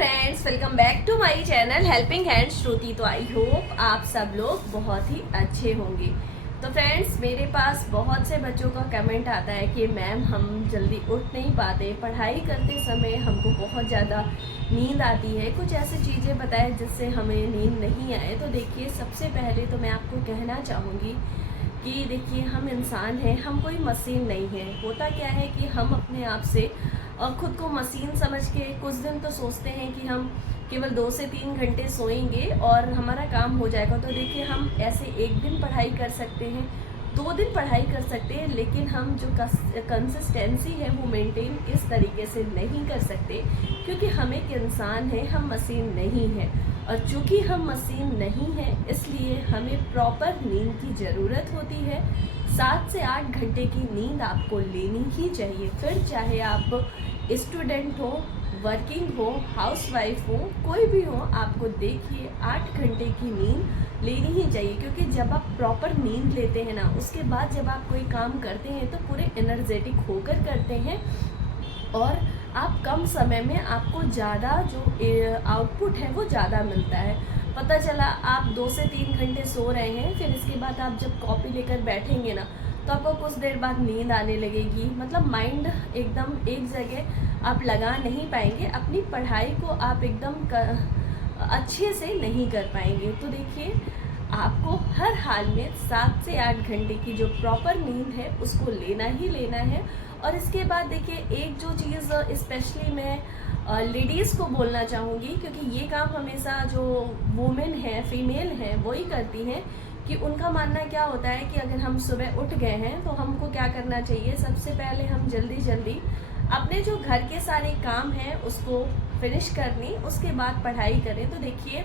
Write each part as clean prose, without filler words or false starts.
Friends, welcome back to my channel helping hand Shruti. तो I hope आप सब लोग बहुत ही अच्छे होंगे। तो फ्रेंड्स, मेरे पास बहुत से बच्चों का कमेंट आता है कि मैम हम जल्दी उठ नहीं पाते, पढ़ाई करते समय हमको बहुत ज़्यादा नींद आती है, कुछ ऐसी चीज़ें बताएं जिससे हमें नींद नहीं आए। तो देखिए, सबसे पहले तो मैं आपको कहना चाहूँगी कि देखिए, हम इंसान हैं, हम कोई मशीन नहीं है। होता क्या है कि हम अपने आप से खुद को मशीन समझ के कुछ दिन तो सोचते हैं कि हम केवल 2 से 3 घंटे सोएंगे और हमारा काम हो जाएगा। तो देखिए, हम ऐसे एक दिन पढ़ाई कर सकते हैं, 2 दिन पढ़ाई कर सकते हैं, लेकिन हम जो कंसिस्टेंसी है वो मेंटेन इस तरीके से नहीं कर सकते, क्योंकि हम एक इंसान है, हम मशीन नहीं है। और चूँकि हम मशीन नहीं है, इसलिए हमें प्रॉपर नींद की ज़रूरत होती है। 7 से 8 घंटे की नींद आपको लेनी ही चाहिए। फिर चाहे आप स्टूडेंट हो, वर्किंग हो, हाउसवाइफ हो, कोई भी हो, आपको देखिए 8 घंटे की नींद लेनी ही चाहिए। क्योंकि जब आप प्रॉपर नींद लेते हैं ना, उसके बाद जब आप कोई काम करते हैं तो पूरे एनर्जेटिक होकर करते हैं और आप कम समय में आपको ज़्यादा जो आउटपुट है वो ज़्यादा मिलता है। पता चला आप 2 से 3 घंटे सो रहे हैं, फिर इसके बाद आप जब कॉपी लेकर बैठेंगे ना, तो आपको कुछ देर बाद नींद आने लगेगी। मतलब माइंड एकदम एक जगह आप लगा नहीं पाएंगे, अपनी पढ़ाई को आप एकदम अच्छे से नहीं कर पाएंगे। तो देखिए, आपको हर हाल में 7 से 8 घंटे की जो प्रॉपर नींद है उसको लेना ही लेना है। और इसके बाद देखिए, एक जो चीज़ स्पेशली मैं लेडीज़ को बोलना चाहूँगी, क्योंकि ये काम हमेशा जो वुमेन है, फीमेल हैं, वही करती हैं, कि उनका मानना क्या होता है कि अगर हम सुबह उठ गए हैं तो हमको क्या करना चाहिए। सबसे पहले हम जल्दी जल्दी अपने जो घर के सारे काम हैं उसको फिनिश करनी, उसके बाद पढ़ाई करें। तो देखिए,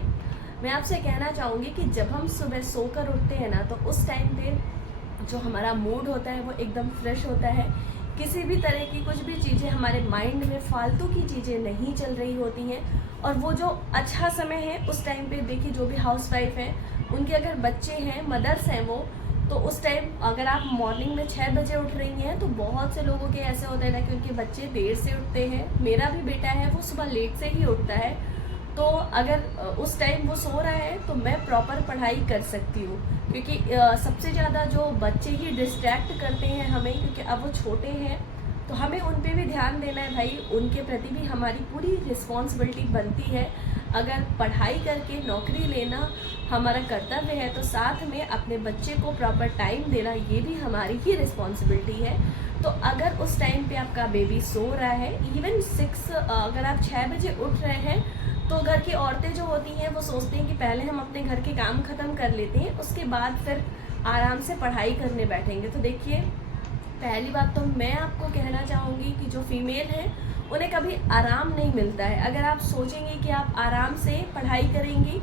मैं आपसे कहना चाहूँगी कि जब हम सुबह सोकर उठते हैं ना, तो उस टाइम पे जो हमारा मूड होता है वो एकदम फ्रेश होता है। किसी भी तरह की कुछ भी चीज़ें हमारे माइंड में फालतू की चीज़ें नहीं चल रही होती हैं। और वो जो अच्छा समय है उस टाइम पे देखिए, जो भी हाउसवाइफ हैं, उनके अगर बच्चे हैं, मदर्स हैं वो, तो उस टाइम अगर आप मॉर्निंग में 6 बजे उठ रही हैं, तो बहुत से लोगों के ऐसे होते हैं ना कि उनके बच्चे देर से उठते हैं। मेरा भी बेटा है, वो सुबह लेट से ही उठता है। तो अगर उस टाइम वो सो रहा है तो मैं प्रॉपर पढ़ाई कर सकती हूँ, क्योंकि सबसे ज़्यादा जो बच्चे ही डिस्ट्रैक्ट करते हैं हमें, क्योंकि अब वो छोटे हैं, तो हमें उन पे भी ध्यान देना है भाई। उनके प्रति भी हमारी पूरी रिस्पॉन्सिबिलिटी बनती है। अगर पढ़ाई करके नौकरी लेना हमारा कर्तव्य है, तो साथ में अपने बच्चे को प्रॉपर टाइम देना ये भी हमारी ही रिस्पॉन्सिबिलिटी है। तो अगर उस टाइम पे आपका बेबी सो रहा है, इवन 6 अगर आप 6 बजे उठ रहे हैं, तो घर की औरतें जो होती हैं वो सोचती हैं कि पहले हम अपने घर के काम ख़त्म कर लेते हैं, उसके बाद फिर आराम से पढ़ाई करने बैठेंगे। तो देखिए, पहली बात तो मैं आपको कहना चाहूँगी कि जो फीमेल है उन्हें कभी आराम नहीं मिलता है। अगर आप सोचेंगे कि आप आराम से पढ़ाई करेंगी,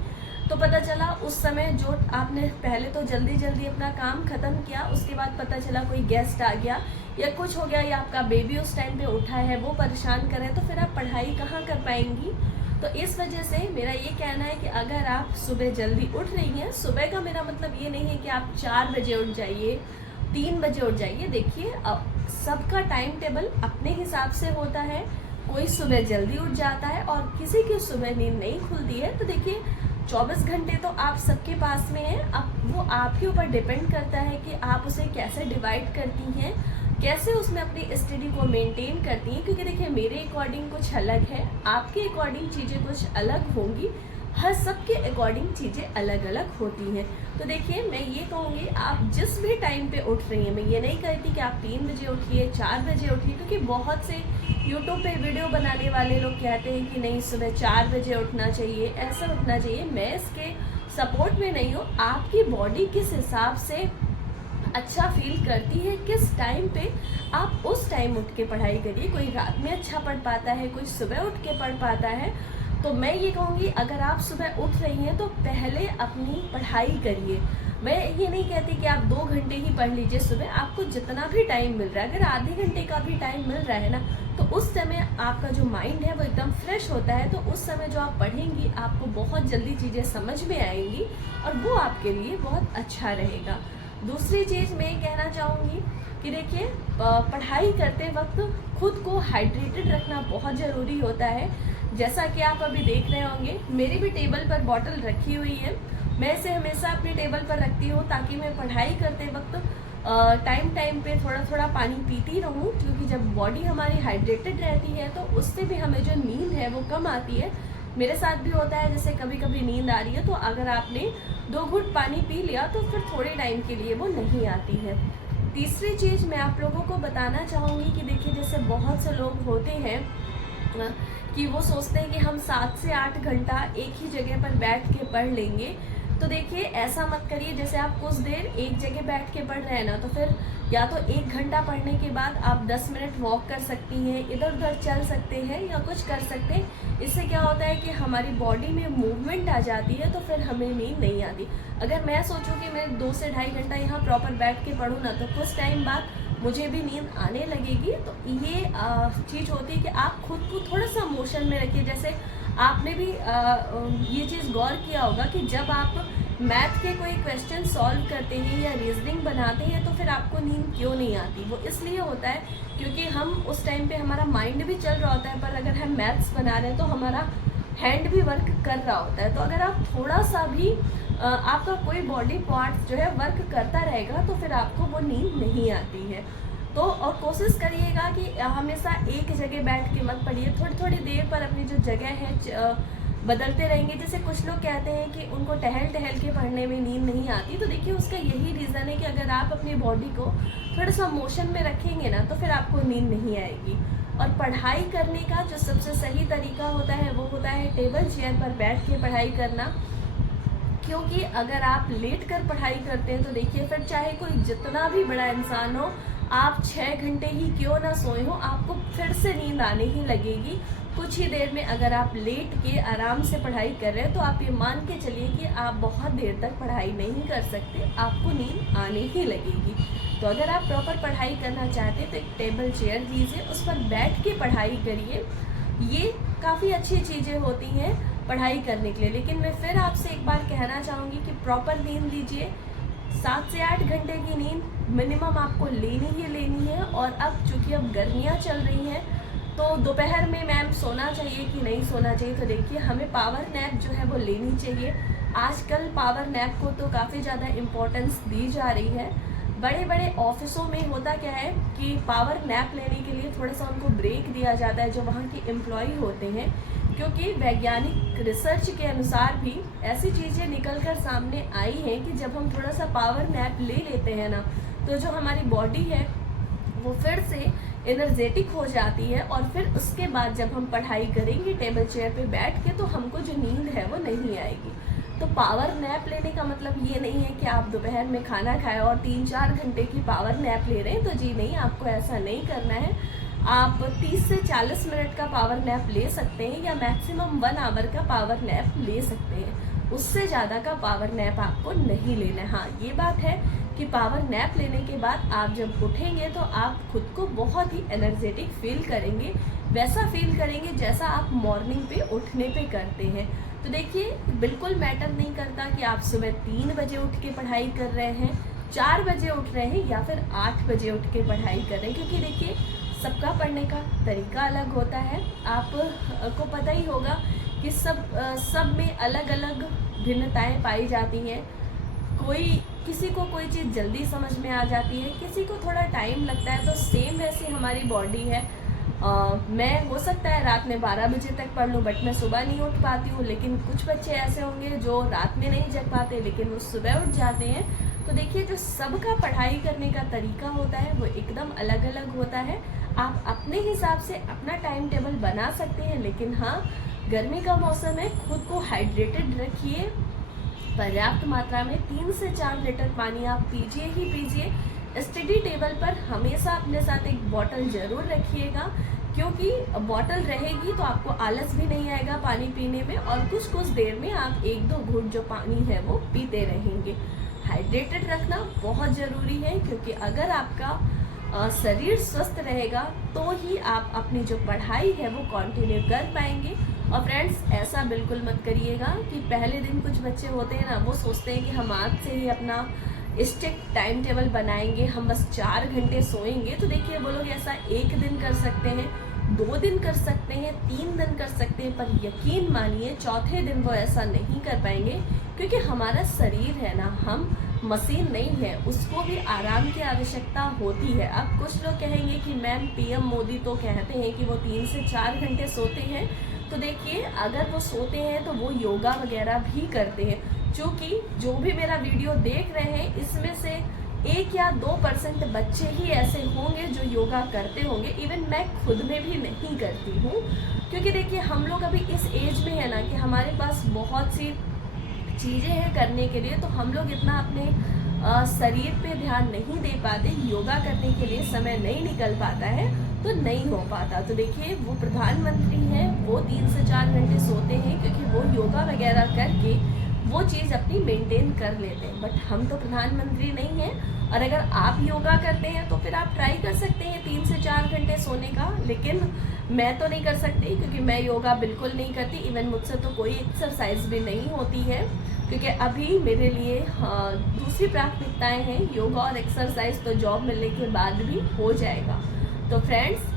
तो पता चला उस समय जो आपने पहले तो जल्दी जल्दी अपना काम ख़त्म किया, उसके बाद पता चला कोई गेस्ट आ गया या कुछ हो गया, या आपका बेबी उस टाइम पे उठा है, वो परेशान करे, तो फिर आप पढ़ाई कहाँ कर पाएंगी। तो इस वजह से मेरा ये कहना है कि अगर आप सुबह जल्दी उठ रही हैं, सुबह का मेरा मतलब ये नहीं है कि आप 4 बजे उठ जाइए, 3 बजे उठ जाइए। देखिए, सबका टाइम टेबल अपने हिसाब से होता है। कोई सुबह जल्दी उठ जाता है और किसी की सुबह नींद नहीं खुलती है। तो देखिए, 24 घंटे तो आप सबके पास में है। अब वो आपके ऊपर डिपेंड करता है कि आप उसे कैसे डिवाइड करती हैं, कैसे उसमें अपनी स्टडी को मेंटेन करती हैं। क्योंकि देखिए, मेरे अकॉर्डिंग कुछ अलग है, आपके अकॉर्डिंग चीज़ें कुछ अलग होंगी, हर सबके अकॉर्डिंग चीज़ें अलग अलग होती हैं। तो देखिए, मैं ये कहूँगी, आप जिस भी टाइम पे उठ रही हैं, मैं ये नहीं कहती कि आप 3 बजे उठिए, 4 बजे उठिए, क्योंकि बहुत से यूट्यूब पे वीडियो बनाने वाले लोग कहते हैं कि नहीं, सुबह 4 बजे उठना चाहिए, ऐसा उठना चाहिए। मैं इसके सपोर्ट में नहीं हूँ। आपकी बॉडी किस हिसाब से अच्छा फील करती है, किस टाइम पे आप उस टाइम उठ के पढ़ाई करिए। कोई रात में अच्छा पढ़ पाता है, कोई सुबह उठ के पढ़ पाता है। तो मैं ये कहूँगी, अगर आप सुबह उठ रही हैं तो पहले अपनी पढ़ाई करिए। मैं ये नहीं कहती कि आप 2 घंटे ही पढ़ लीजिए सुबह, आपको जितना भी टाइम मिल रहा है, अगर आधे घंटे का भी टाइम मिल रहा है ना, तो उस समय आपका जो माइंड है वो एकदम फ्रेश होता है। तो उस समय जो आप पढ़ेंगी, आपको बहुत जल्दी चीज़ें समझ में आएंगी और वो आपके लिए बहुत अच्छा रहेगा। दूसरी चीज़ मैं कहना चाहूँगी, कि देखिए पढ़ाई करते वक्त खुद को हाइड्रेटेड रखना बहुत ज़रूरी होता है। जैसा कि आप अभी देख रहे होंगे, मेरी भी टेबल पर बॉटल रखी हुई है। मैं इसे हमेशा अपने टेबल पर रखती हूँ ताकि मैं पढ़ाई करते वक्त टाइम पे थोड़ा थोड़ा पानी पीती रहूँ, क्योंकि जब बॉडी हमारी हाइड्रेटेड रहती है तो उससे भी हमें जो नींद है वो कम आती है। मेरे साथ भी होता है, जैसे कभी कभी नींद आ रही है तो अगर आपने 2 घूंट पानी पी लिया तो फिर थोड़े टाइम के लिए वो नहीं आती है। तीसरी चीज़ मैं आप लोगों को बताना चाहूँगी कि देखिए जैसे बहुत से लोग होते हैं कि वो सोचते हैं कि हम 7 से 8 घंटा एक ही जगह पर बैठ के पढ़ लेंगे। तो देखिए ऐसा मत करिए। जैसे आप कुछ देर एक जगह बैठ के पढ़ रहे हैं ना, तो फिर या तो 1 घंटा पढ़ने के बाद आप 10 मिनट वॉक कर सकती हैं, इधर उधर चल सकते हैं या कुछ कर सकते हैं। इससे क्या होता है कि हमारी बॉडी में मूवमेंट आ जाती है, तो फिर हमें नींद नहीं आती। अगर मैं सोचूं कि मैं 2 से ढाई घंटा यहाँ प्रॉपर बैठ के पढूं ना, तो कुछ टाइम बाद मुझे भी नींद आने लगेगी। तो ये चीज़ होती है कि आप खुद को थोड़ा सा मोशन में रखिए। जैसे आपने भी ये चीज़ गौर किया होगा कि जब आप मैथ के कोई क्वेश्चन सॉल्व करते हैं या रीजनिंग बनाते हैं तो फिर आपको नींद क्यों नहीं आती। वो इसलिए होता है क्योंकि हम उस टाइम पे हमारा माइंड भी चल रहा होता है, पर अगर हम मैथ्स बना रहे हैं तो हमारा हैंड भी वर्क कर रहा होता है। तो अगर आप थोड़ा सा भी आपका कोई बॉडी पार्ट जो है वर्क करता रहेगा तो फिर आपको वो नींद नहीं आती है। तो और कोशिश करिएगा कि हमेशा एक जगह बैठ के मत पढ़िए, थोड़ी थोड़ी देर पर अपनी जो जगह है बदलते रहेंगे। जैसे कुछ लोग कहते हैं कि उनको टहल टहल के पढ़ने में नींद नहीं आती, तो देखिए उसका यही रीज़न है कि अगर आप अपनी बॉडी को थोड़ा सा मोशन में रखेंगे ना तो फिर आपको नींद नहीं आएगी। और पढ़ाई करने का जो सबसे सही तरीका होता है वो होता है टेबल चेयर पर बैठ के पढ़ाई करना। क्योंकि अगर आप लेट कर पढ़ाई करते हैं तो देखिए फिर चाहे कोई जितना भी बड़ा इंसान हो, आप 6 घंटे ही क्यों ना सोए हो, आपको फिर से नींद आने ही लगेगी। कुछ ही देर में अगर आप लेट के आराम से पढ़ाई कर रहे हैं तो आप ये मान के चलिए कि आप बहुत देर तक पढ़ाई नहीं कर सकते, आपको नींद आने ही लगेगी। तो अगर आप प्रॉपर पढ़ाई करना चाहते हैं तो एक टेबल चेयर लीजिए, उस पर बैठ के पढ़ाई करिए। ये काफ़ी अच्छी चीज़ें होती हैं पढ़ाई करने के लिए। लेकिन मैं फिर आपसे एक बार कहना चाहूँगी कि प्रॉपर नींद लीजिए। 7 से 8 घंटे की नींद मिनिमम आपको लेनी ही लेनी है। और अब चूँकि अब गर्मियाँ चल रही हैं तो दोपहर में मैम सोना चाहिए कि नहीं सोना चाहिए, तो देखिए हमें पावर नैप जो है वो लेनी चाहिए। आजकल पावर नैप को तो काफ़ी ज़्यादा इम्पोर्टेंस दी जा रही है। बड़े बड़े ऑफिसों में होता क्या है कि पावर नैप लेने के लिए थोड़ा सा उनको ब्रेक दिया जाता है जो वहाँ के एम्प्लॉय होते हैं, क्योंकि वैज्ञानिक रिसर्च के अनुसार भी ऐसी चीज़ें निकल कर सामने आई हैं कि जब हम थोड़ा सा पावर नैप ले लेते हैं ना तो जो हमारी बॉडी है वो फिर से एनर्जेटिक हो जाती है। और फिर उसके बाद जब हम पढ़ाई करेंगे टेबल चेयर पे बैठ के तो हमको जो नींद है वो नहीं आएगी। तो पावर नैप लेने का मतलब ये नहीं है कि आप दोपहर में खाना खाएं और 3-4 घंटे की पावर नैप ले रहे हैं, तो जी नहीं, आपको ऐसा नहीं करना है। आप 30 से 40 मिनट का पावर नैप ले सकते हैं या मैक्सिमम 1 आवर का पावर नैप ले सकते हैं। उससे ज़्यादा का पावर नैप आपको नहीं लेना है। हाँ, ये बात है कि पावर नैप लेने के बाद आप जब उठेंगे तो आप खुद को बहुत ही एनर्जेटिक फील करेंगे, वैसा फील करेंगे जैसा आप मॉर्निंग पे उठने पे करते हैं। तो देखिए बिल्कुल मैटर नहीं करता कि आप सुबह 3 बजे उठ के पढ़ाई कर रहे हैं, 4 बजे उठ रहे हैं या फिर 8 बजे उठ के पढ़ाई कर रहे हैं, क्योंकि देखिए सबका पढ़ने का तरीका अलग होता है। आपको पता ही होगा कि सब में अलग अलग भिन्नताएं पाई जाती हैं। किसी को कोई चीज़ जल्दी समझ में आ जाती है, किसी को थोड़ा टाइम लगता है। तो सेम वैसे हमारी बॉडी है। मैं हो सकता है रात में 12 बजे तक पढ़ लूँ बट मैं सुबह नहीं उठ पाती हूँ, लेकिन कुछ बच्चे ऐसे होंगे जो रात में नहीं जग पाते लेकिन वो सुबह उठ जाते हैं। तो देखिए जो सबका पढ़ाई करने का तरीका होता है वो एकदम अलग अलग होता है। आप अपने हिसाब से अपना टाइम टेबल बना सकते हैं, लेकिन हाँ, गर्मी का मौसम है, खुद को हाइड्रेटेड रखिए। पर्याप्त मात्रा में 3 से 4 लीटर पानी आप पीजिए ही पीजिए। स्टडी टेबल पर हमेशा अपने साथ एक बॉटल ज़रूर रखिएगा, क्योंकि बॉटल रहेगी तो आपको आलस भी नहीं आएगा पानी पीने में, और कुछ देर में आप 1-2 घूंट जो पानी है वो पीते रहेंगे। हाइड्रेटेड रखना बहुत ज़रूरी है, क्योंकि अगर आपका शरीर स्वस्थ रहेगा तो ही आप अपनी जो पढ़ाई है वो कंटिन्यू कर पाएंगे। और फ्रेंड्स, ऐसा बिल्कुल मत करिएगा कि पहले दिन कुछ बच्चे होते हैं ना, वो सोचते हैं कि हम आज से ही अपना स्ट्रिक्ट टाइम टेबल बनाएंगे, हम बस 4 घंटे सोएंगे, तो देखिए वो लोग ऐसा 1 दिन कर सकते हैं, 2 दिन कर सकते हैं, 3 दिन कर सकते हैं, पर यकीन मानिए चौथे दिन वो ऐसा नहीं कर पाएंगे, क्योंकि हमारा शरीर है ना, हम मशीन नहीं है, उसको भी आराम की आवश्यकता होती है। अब कुछ लोग कहेंगे कि मैम पीएम मोदी तो कहते हैं कि वो 3 से 4 घंटे सोते हैं, तो देखिए अगर वो सोते हैं तो वो योगा वगैरह भी करते हैं। क्योंकि जो भी मेरा वीडियो देख रहे हैं इसमें से 1 या 2% बच्चे ही ऐसे होंगे जो योगा करते होंगे। इवन मैं खुद में भी नहीं करती हूँ, क्योंकि देखिए हम लोग अभी इस एज में है ना कि हमारे पास बहुत सी चीज़ें हैं करने के लिए, तो हम लोग इतना अपने शरीर पे ध्यान नहीं दे पाते, योगा करने के लिए समय नहीं निकल पाता है, तो नहीं हो पाता। तो देखिए वो प्रधानमंत्री हैं, वो 3 से 4 घंटे सोते हैं, क्योंकि वो योगा वगैरह करके वो चीज़ अपनी मेंटेन कर लेते हैं। बट हम तो प्रधानमंत्री नहीं हैं, और अगर आप योगा करते हैं तो फिर आप ट्राई कर सकते हैं 3 से 4 घंटे सोने का। लेकिन मैं तो नहीं कर सकती, क्योंकि मैं योगा बिल्कुल नहीं करती, इवन मुझसे तो कोई एक्सरसाइज भी नहीं होती है, क्योंकि अभी मेरे लिए दूसरी प्राथमिकताएं हैं, योगा और एक्सरसाइज तो जॉब मिलने के बाद भी हो जाएगा। तो फ्रेंड्स,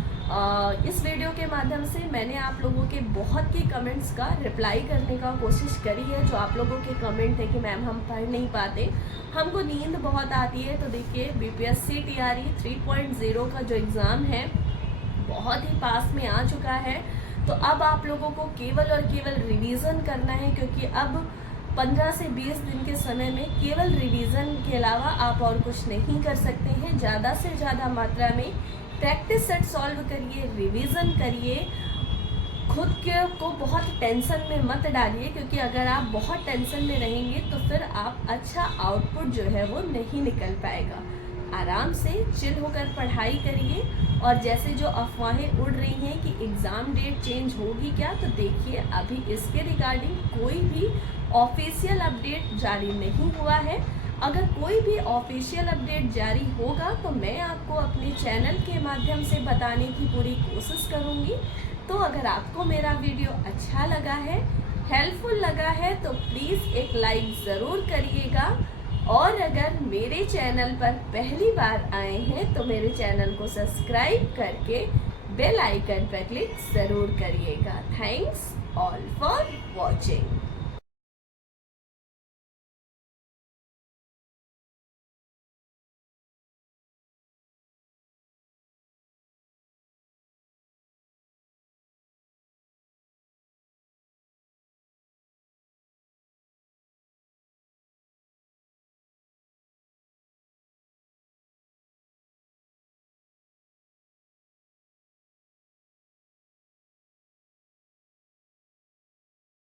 इस वीडियो के माध्यम से मैंने आप लोगों के बहुत ही कमेंट्स का रिप्लाई करने का कोशिश करी है। जो आप लोगों के कमेंट है कि मैम हम पढ़ नहीं पाते, हमको नींद बहुत आती है, तो देखिए बीपीएससी टीआरई 3.0 का जो एग्ज़ाम है बहुत ही पास में आ चुका है। तो अब आप लोगों को केवल और केवल रिवीजन करना है, क्योंकि अब 15 से 20 दिन के समय में केवल रिवीजन के अलावा आप और कुछ नहीं कर सकते हैं। ज़्यादा से ज़्यादा मात्रा में प्रैक्टिस सेट सॉल्व करिए, रिवीजन करिए, खुद के को बहुत टेंशन में मत डालिए, क्योंकि अगर आप बहुत टेंशन में रहेंगे तो फिर आप अच्छा आउटपुट जो है वो नहीं निकल पाएगा। आराम से चिल होकर पढ़ाई करिए। और जैसे जो अफवाहें उड़ रही हैं कि एग्ज़ाम डेट चेंज होगी क्या, तो देखिए अभी इसके रिगार्डिंग कोई भी ऑफिशियल अपडेट जारी नहीं हुआ है। अगर कोई भी ऑफिशियल अपडेट जारी होगा तो मैं आपको अपने चैनल के माध्यम से बताने की पूरी कोशिश करूँगी। तो अगर आपको मेरा वीडियो अच्छा लगा है, हेल्पफुल लगा है, तो प्लीज़ एक लाइक ज़रूर करिएगा। और अगर मेरे चैनल पर पहली बार आए हैं तो मेरे चैनल को सब्सक्राइब करके बेल आइकन पर क्लिक ज़रूर करिएगा। Thanks all for watching.